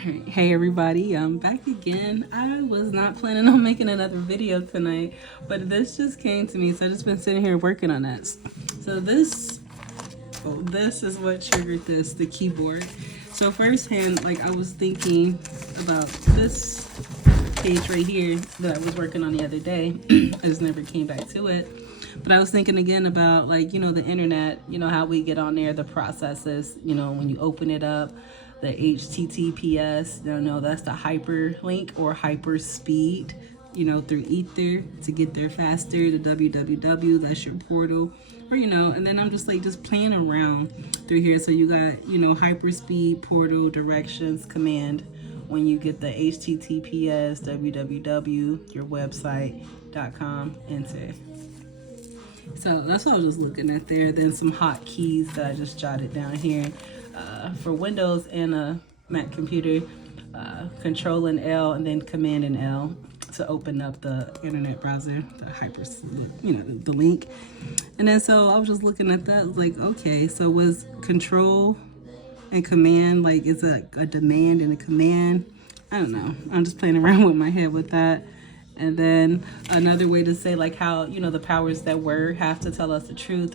Hey everybody, I'm back again. I was not planning on making another video tonight, but this just came to me, so I've just been sitting here working on it. So this is what triggered this, the keyboard. So firsthand, like I was thinking about this page right here that I was working on the other day. I just never came back to it. But I was thinking again about, like, the internet, how we get on there, the processes, when you open it up, the HTTPS, that's the hyperlink or hyper speed, through Ether to get there faster, the www, that's your portal, or, and then I'm just playing around through here. So you got, hyper speed, portal, directions, command. When you get the HTTPS, www, your website.com, enter. So that's what I was just looking at there. Then some hotkeys that I just jotted down here. For Windows and a Mac computer, Control and L and then Command and L to open up the internet browser, the link. And then so I was just looking at that, I was like, okay, so was Control and Command, like, is a demand and a command? I don't know. I'm just playing around with my head with that. And then another way to say, like, how, the powers that were have to tell us the truth,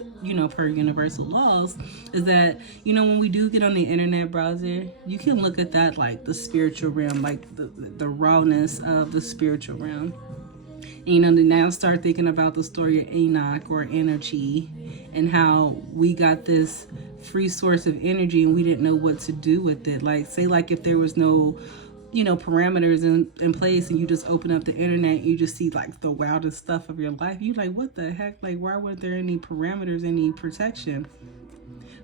per universal laws, is that, when we do get on the internet browser, you can look at that like the spiritual realm, like the rawness of the spiritual realm. And, now start thinking about the story of Enoch or energy and how we got this free source of energy and we didn't know what to do with it. Like, say, like, if there was no parameters in place and you just open up the internet, you just see like the wildest stuff of your life. You like, what the heck? Like, why weren't there any parameters, any protection?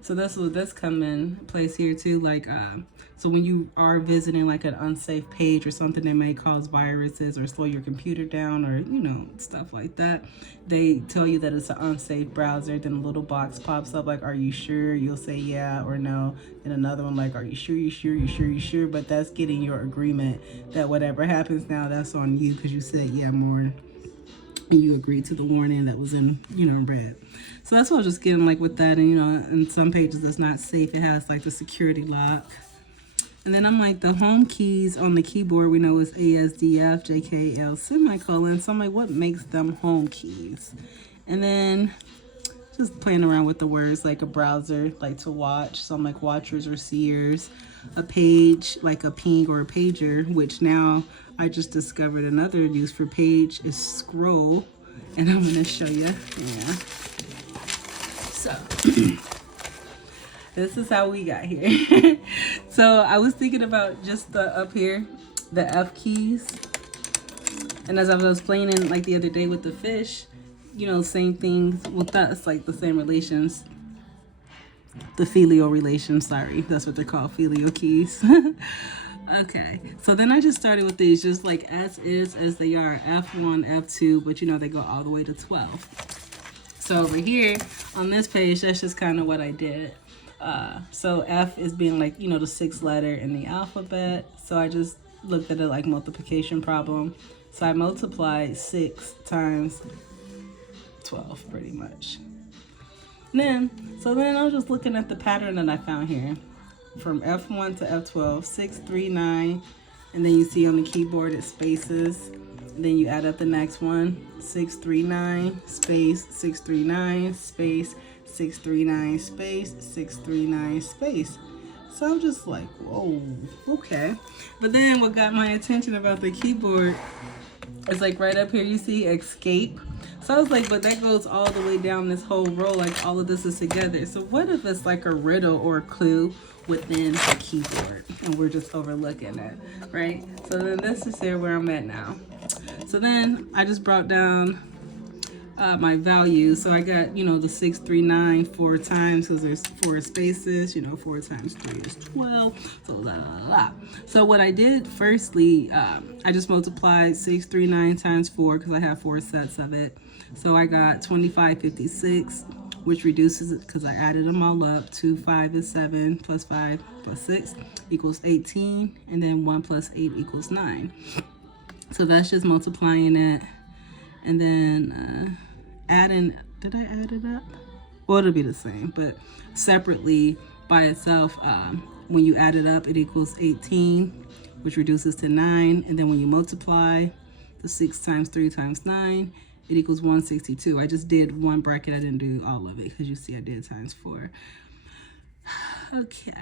So that's what this come in place here too. Like, so when you are visiting like an unsafe page or something that may cause viruses or slow your computer down or, stuff like that, they tell you that it's an unsafe browser. Then a little box pops up like, are you sure? You'll say yeah or no. And another one like, are you sure, you sure, you sure, you sure? But that's getting your agreement that whatever happens now, that's on you because you said yeah more. You agreed to the warning that was in, red. So that's what I was just getting, like, with that. And, in some pages that's not safe, it has, like, the security lock. And then I'm like, the home keys on the keyboard, we know is ASDF, JKL, semicolon. So I'm like, what makes them home keys? And then just playing around with the words, like a browser, like to watch. So I'm like, watchers or seers. A page, like a ping or a pager, which now I just discovered another use for page is scroll. And I'm going to show you. Yeah. So this is how we got here. So I was thinking about just the up here, the F keys. And as I was playing in like the other day with the fish, same things with us, like the same relations. The filial relations, sorry. That's what they're called, filial keys. Okay, so then I just started with these, just like as is, as they are, F1, F2, but they go all the way to 12. So over here on this page, that's just kind of what I did. So F is being like, the sixth letter in the alphabet. So I just looked at it like multiplication problem. So I multiplied 6 times 12 pretty much. So then I was just looking at the pattern that I found here. From F1 to F12, 6, 3, 9. And then you see on the keyboard it spaces. And then you add up the next one. 6, 3, 9, space, 6, 3, 9, space, 6, 3, 9, space, 6, 3, 9, space. So I'm just like, whoa, okay. But then what got my attention about the keyboard is like right up here you see escape. So I was like, but that goes all the way down this whole row, like all of this is together. So what if it's like a riddle or a clue within the keyboard and we're just overlooking it, right? So then this is here where I'm at now. So then I just brought down my values. So I got, the 6, 3, 9 4 times because there's 4 spaces, 4 times 3 is 12. So la la la. So what I did firstly, I just multiplied 6, 3, 9 times 4 because I have 4 sets of it. So I got 2556, which reduces it because I added them all up. 2, 5 is 7, plus 5 plus 6 equals 18. And then 1 plus 8 equals 9. So that's just multiplying it. And then adding, did I add it up? Well, it'll be the same, but separately by itself, when you add it up, it equals 18, which reduces to 9. And then when you multiply the 6 times 3 times 9, it equals 162. I just did one bracket. I didn't do all of it because you see I did times 4. Okay.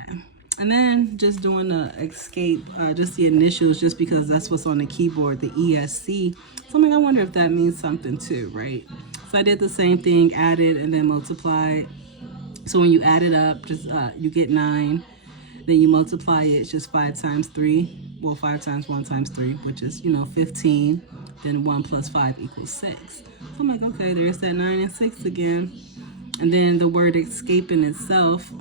And then just doing the escape, just the initials, just because that's what's on the keyboard, the ESC. So I'm like, I wonder if that means something too, right? So I did the same thing, added and then multiplied. So when you add it up, just you get 9. Then you multiply it, it's just 5 times 3. Well, 5 times 1 times 3, which is, 15. Then 1 plus 5 equals 6. So I'm like, okay, there's that 9 and 6 again. And then the word escape in itself,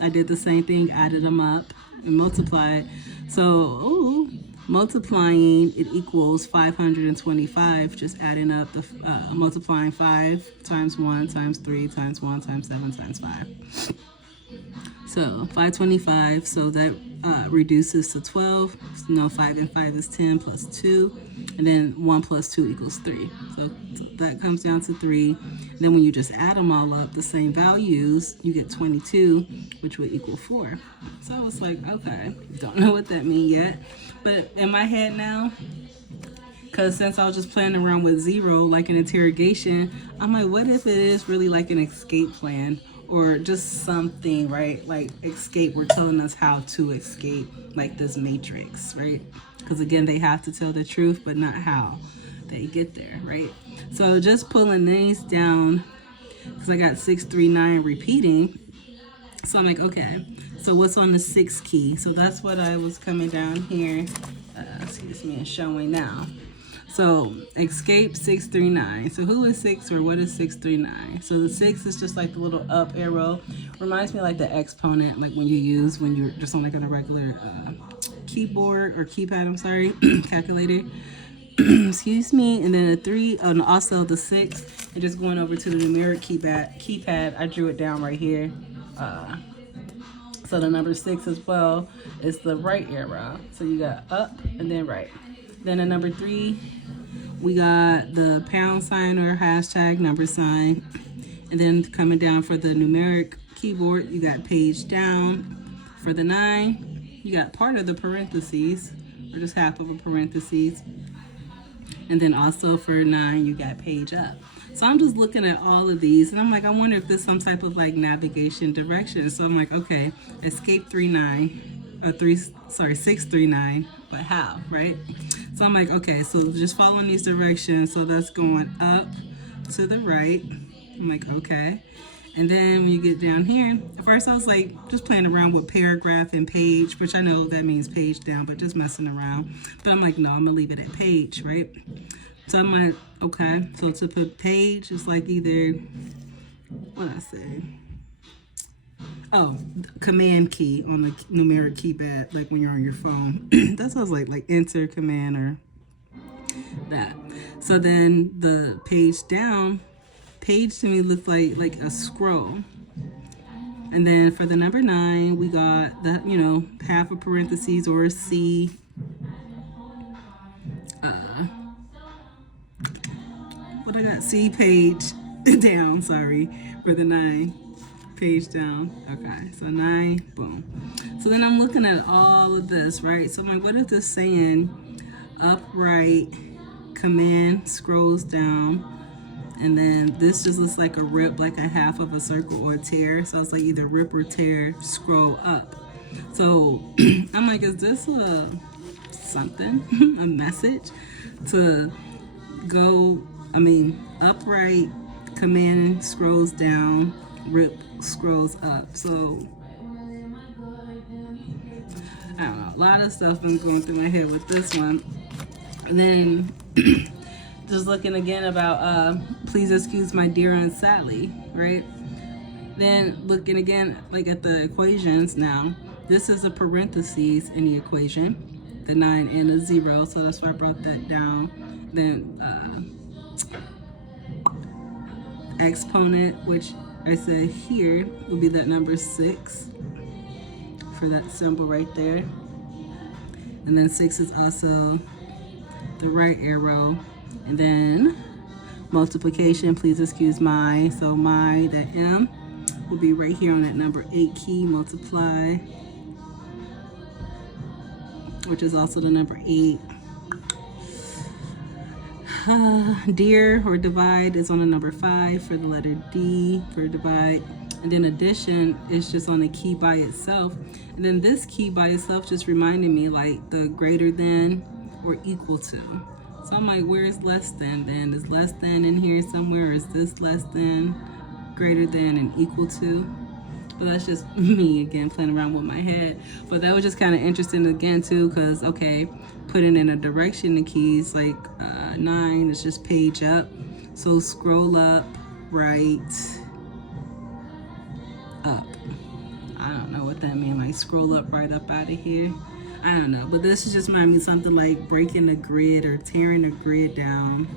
I did the same thing, added them up and multiplied. So, multiplying, it equals 525, just adding up the, multiplying 5 times 1 times 3 times 1 times 7 times 5. So 525, so that reduces to 12. 5 and 5 is 10 plus 2. And then 1 plus 2 equals 3. So that comes down to 3. And then when you just add them all up, the same values, you get 22, which would equal 4. So I was like, okay, don't know what that means yet. But in my head now, because since I was just playing around with 0, like an interrogation, I'm like, what if it is really like an escape plan? Or just something, right? Like escape, we're telling us how to escape, like this matrix, right? Because again, they have to tell the truth, but not how they get there, right? So just pulling these down, because I got 639 repeating. So I'm like, okay, so what's on the 6 key? So that's what I was coming down here, excuse me, and showing now. So escape 639. So who is 6 or what is 639? So the 6 is just like the little up arrow. Reminds me like the exponent, like when you're just on like on a regular keyboard or keypad, I'm sorry, calculator. Excuse me. And then a 3, and also the 6. And just going over to the numeric keypad, I drew it down right here. So the number 6 as well is the right arrow. So you got up and then right. Then the number 3, we got the pound sign or hashtag number sign. And then coming down for the numeric keyboard, you got page down. For the 9, you got part of the parentheses, or just half of a parentheses. And then also for 9, you got page up. So I'm just looking at all of these, and I'm like, I wonder if there's some type of like navigation direction. So I'm like, okay, escape 639, but how, right? So I'm like, okay, so just following these directions. So that's going up to the right. I'm like, okay. And then when you get down here, at first I was like just playing around with paragraph and page, which I know that means page down, but just messing around. But I'm like, no, I'm gonna leave it at page, right? So I'm like, okay, so to put page, it's like either, what I say? Oh, command key on the numeric keypad, like when you're on your phone. That sounds like enter, command, or that. So then the page down, page to me looks like a scroll. And then for the number 9, we got the, half a parentheses or a C. What I got? C page down, sorry, for the 9. Page down. Okay, so 9, boom. So then I'm looking at all of this, right? So I'm like, what is this saying? Upright, command scrolls down, and then this just looks like a rip, like a half of a circle or a tear. So it's like either rip or tear, scroll up. So I'm like, is this something, a message to go, upright, command scrolls down, rip scrolls up. So I don't know, a lot of stuff been going through my head with this one. And then just looking again about please excuse my dear Aunt Sally, right? Then looking again like at the equations now. This is a parentheses in the equation, the 9 and the 0, so that's why I brought that down. Then exponent, which I said here will be that number 6 for that symbol right there. And then 6 is also the right arrow. And then multiplication, please excuse my, so my, that M will be right here on that number 8 key, multiply. which is also the number 8. Dear or divide is on the number 5 for the letter D for divide. And then addition is just on the key by itself. And then this key by itself just reminded me like the greater than or equal to. So I'm like, where is less than then? Is less than in here somewhere? Or is this less than, greater than, and equal to? But that's just me again playing around with my head. But that was just kind of interesting again too, because okay, putting in a direction the keys like 9 is just page up. So scroll up, right, up. I don't know what that means, like scroll up, right, up out of here. I don't know, but this is just remind me something like breaking the grid or tearing the grid down,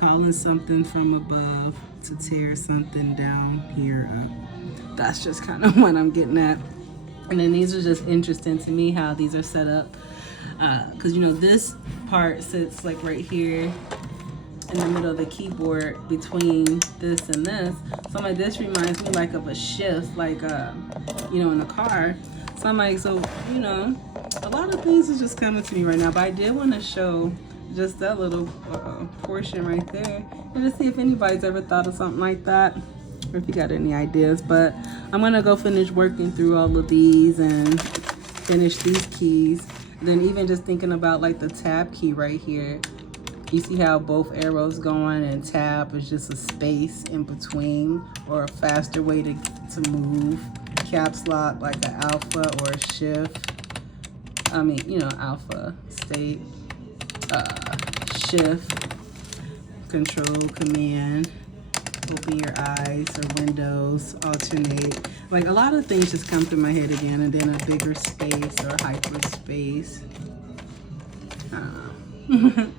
calling something from above to tear something down here up. That's just kind of what I'm getting at. And then these are just interesting to me how these are set up, because you know this part sits like right here in the middle of the keyboard between this and this. So I'm like, this reminds me like of a shift, like you know, in a car. So I'm like, so you know, a lot of things is just coming to me right now. But I did want to show just that little portion right there, and to see if anybody's ever thought of something like that, or if you got any ideas. But I'm gonna go finish working through all of these and finish these keys. And then even just thinking about like the tab key right here. You see how both arrows going, and tab is just a space in between or a faster way to move. Caps lock like an alpha or a shift. I mean, you know, alpha, state, shift, control, command, open your eyes or windows, alternate. Like a lot of things just come through my head again, and then a bigger space or hyperspace. I don't know.